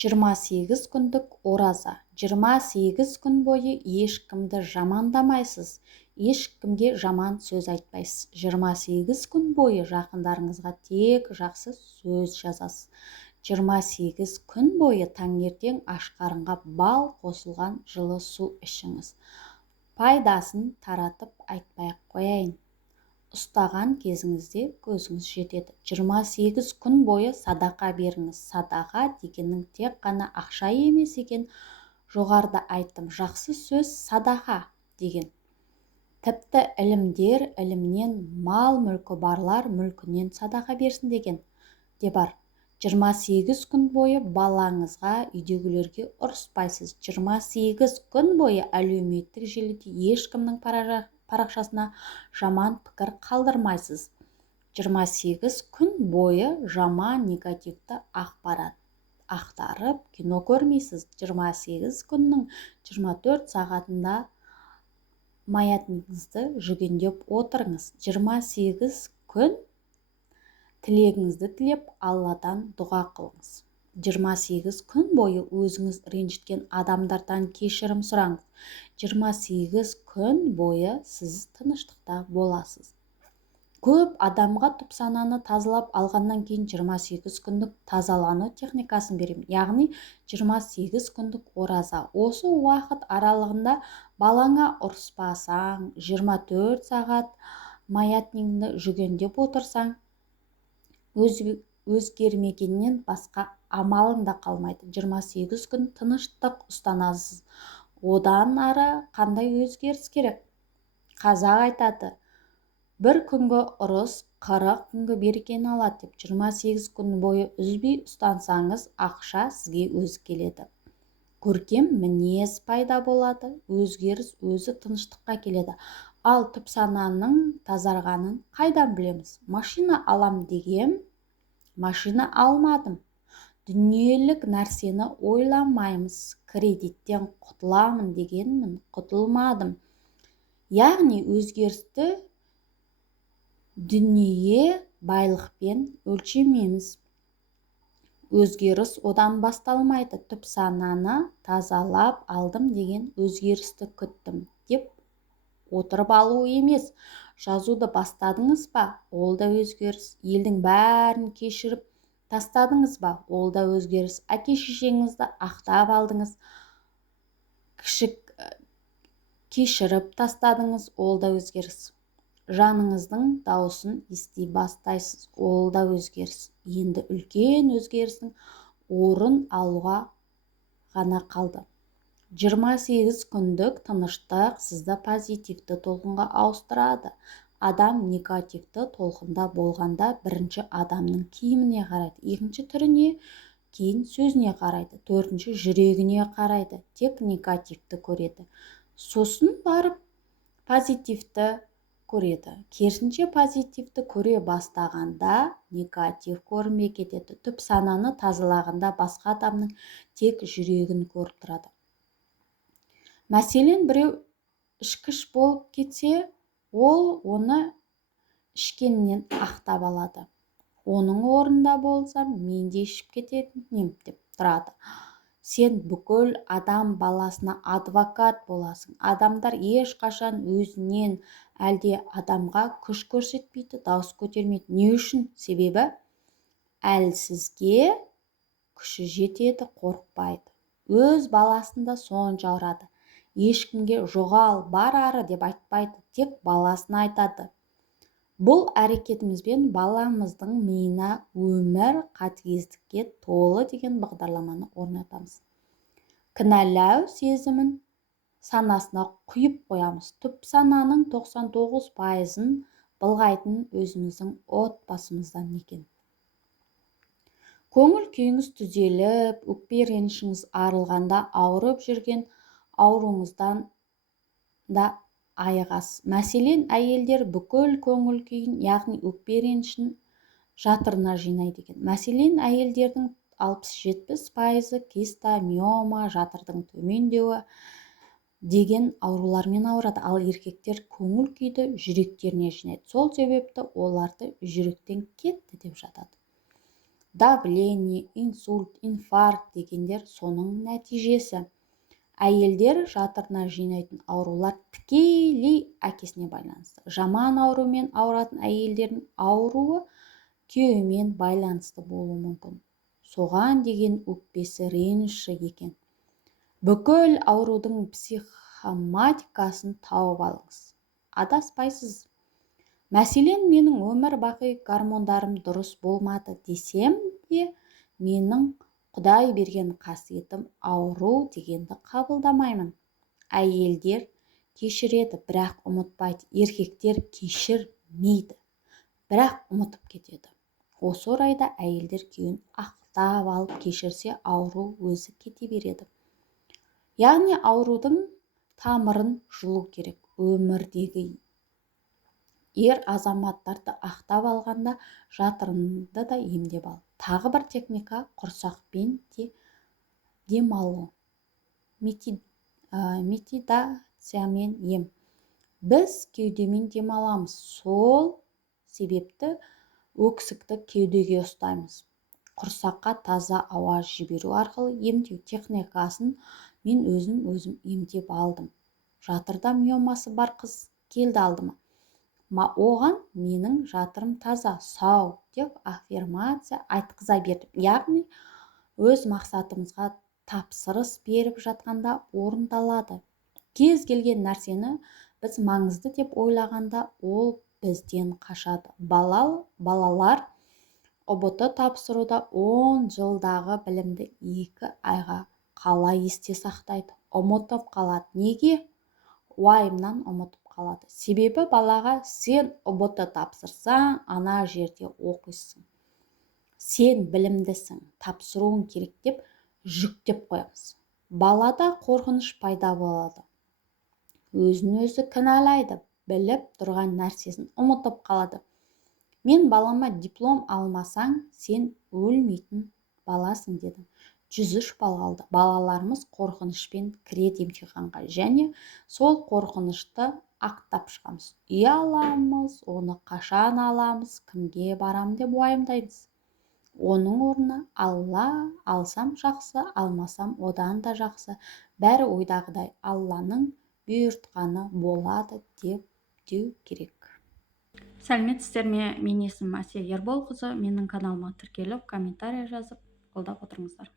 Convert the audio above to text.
28 күндік ораза. 28 күн бойы ешкімді жамандамайсыз, ешкімге жаман сөз айтпайсыз. 28 күн бойы жақындарыңызға тек жақсы сөз жазасыз. 28 күн бойы таңертең аш қарынға бал қосылған жылы су ішіңіз. Пайдасын таратып айтпай-ақ қояйын. Ұстаған кезіңізде көзіңіз жетеді. 28 күн бойы садақа беріңіз. Садақа дегеннің тек қана ақша емес екен. Жоғарыда айттым, жақсы сөз садақа деген. Тіпті ілімдер ілімнен, мал мүлкі барлар мүлкінен садақа берсін деген де бар. 28 күн бойы балаңызға, үйдегілерге ұрыспайсыз. 28 күн бойы әлеуметтік желіде ешкімнің парақшасына жаман пікір қалдырмайсыз. 28 күн бойы жаман негативті ақпарат ақтарып кино көрмейсіз. 28 күннің 24 сағатында маятнигіңізді жүгендеп отырыңыз. 28 күн тілегіңізді тілеп Алладан дұға қылыңыз. 28 күн бойы өзіңіз ренжіткен адамдардан кешірім сұраңыз. 28 күн бойы сіз тыныштықта боласыз. Көп адамға тұпсананы тазалап алғаннан кейін 28 күндік тазалану техникасын беремін. Яғни 28 күндік ораза. Осы уақыт аралығында балаңа ұрыспасаң, 24 сағат маятнигіңді жүгендеп отырсаң, өзгермегеннен басқа амалың да қалмайды. 28 күн тыныштық ұстанасыз. Одан ары қандай өзгеріс керек? Қазақ айтады, бір күнгі ұрыс 40 күнгі берекені алады деп. 28 күн бойы үзбей ұстансаңыз, ақша сізге өзі келеді. Көркем мінез пайда болады, өзгеріс өзі тыныштыққа келеді. Ал түпсананың тазарғанын қайдан білеміз? Машина алам дегем, машина алмадым. Дүниелік нәрсені ойламаймыз. Кредиттен құтыламын дегенмін, құтылмадым. Яғни өзгерісті дүние байлықпен өлшемейміз. Өзгеріс одан басталмайды. Түпсананы тазалап алдым деген өзгерісті күттім деп отырып алу емес. Жазуды бастадыңыз ба? Ол да өзгеріс. Елдің бәрін кешіріп тастадыңыз ба? Ол да өзгеріс. Әке-шешеңізді ақтап алдыңыз, кешіріп тастадыңыз, ол да өзгеріс. Жаныңыздың дауысын ести бастайсыз, ол да өзгеріс. Енді үлкен өзгерістің орын алуға ғана қалды. 28 күндік тыныштық сізді позитивті толқынға ауыстырады. Адам негативті толқында болғанда бірінші адамның киіміне қарайды, екінші түріне, кейін сөзіне қарайды, төртінші жүрегіне қарайды, тек негативті көреді. Сосын барып позитивті көреді. Керісінше позитивті көре бастағанда негатив көрінбей кетеді. Түпсананы тазалағанда басқа адамның тек жүрегін көріп тұрады. Мәселен, біреу ішкіш болып кетсе, ол оны ішкеннен ақтап алады. Оның орнында болсам, мен де ішіп кететінмін деп тұрады. Сен бүкіл адам баласына адвокат боласың. Адамдар ешқашан өзінен әлде адамға күш көрсетпейді, дауыс көтермейді. Не үшін? Себебі әлсізге күші жетеді, қорықпайды. Өз баласында сонша ұрады. Ешкімге жоғал, бар ары деп айтпайды, тек баласына айтады. Бұл әрекетімізбен баламыздың миына өмір қатыгездікке толы деген бағдарламаны орнатамыз. Кінәлау сезімін санасына құйып қоямыз. Түпсананың 99%-ын былғайтын өзіміздің отбасымыздан екен. Көңіл күйіңіз түзеліп, өкпе ренішіңіз арылғанда ауырып жүрген ауруыңыздан да айығасыз. Мәселен, әйелдер бүкіл көңіл күйін, яғни өкпе ренішін жатырына жинайды екен. Мәселен, әйелдердің 60-70%-ы киста, миома, жатырдың төмендеуі деген аурулармен ауырады. Ал еркектер көңіл күйді жүректеріне жинайды. Сол себепті оларды жүректен кетті деп жатады. давление, инсульт, инфаркт дегендер соның нәтижесі. Әйелдер жатырына жинайтын аурулар тікелей әкесіне байланысты. Жаман аурумен ауыратын әйелдердің ауруы күйеуімен байланысты болуы мүмкін. Соған деген өкпесі ренішы екен. Бүкіл аурудың психоматикасын тауып алыңыз. Адаспайсыз. Мәселен, менің өмір бақи гормондарым дұрыс болмады десем де, менің Құдай берген қасиетім ауру дегенді қабылдамаймын. Әйелдер кешіреді, бірақ ұмытпайды. Еркектер кешірмейді, бірақ ұмытып кетеді. Осы орайда әйелдер күйеуін ақтап алып кешірсе, ауру өзі кете береді. Яғни аурудың тамырын жұлу керек. Өмірдегі ер азаматтарды ақтап алғанда жатырыңды да емдеп ал. Тағы бір техника құрсақпен демалу. Медитациямен ем. Біз кеудемен демаламыз. Сол себепті өксікті кеудеге ұстаймыз. Құрсаққа таза ауа жіберу арқылы емдеу техникасын мен өзім емдеп алдым. Жатырда миомасы бар қыз келді алдыма. Оған менің жатырым таза, сау деп аффирмация айтқыза бердім. Яғни өз мақсатымызға тапсырыс беріп жатқанда орындалады. Кез келген нәрсені біз маңызды деп ойлағанда ол бізден қашады. Балалар ұбт тапсыруда 10 жылдағы білімді 2 айға қалай есте сақтайды? Ұмытып қалады. Неге? Уайымнан ұмытып қалады. Себебі балаға сен ұбт тапсырсаң, ана жерде оқисың. Сен білімдісің, тапсыруың керек деп жүктеп қоямыз. Балада қорқыныш пайда болады. Өзін-өзі кінәлайды, біліп тұрған нәрсесін ұмытып қалады. Мен балама диплом алмасаң, сен өлмейтін баласың дедім. 103 балл алды. Балаларымыз қорқынышпен кіреді емтиханға, және сол қорқынышты ақтап шығамыз. Үй аламыз, оны қашан аламыз, кімге барам деп уайымдаймыз. Оның орнына Алла алсам жақсы, алмасам одан да жақсы. Бәрі ойдағыдай Алланың бұйыртқаны болады деп деу керек. Сәлеметсіздер ме? Мен есімім Әсия Ерболқызы. Менің каналыма тіркеліп, комментарий жазып, қолдап отырыңыздар.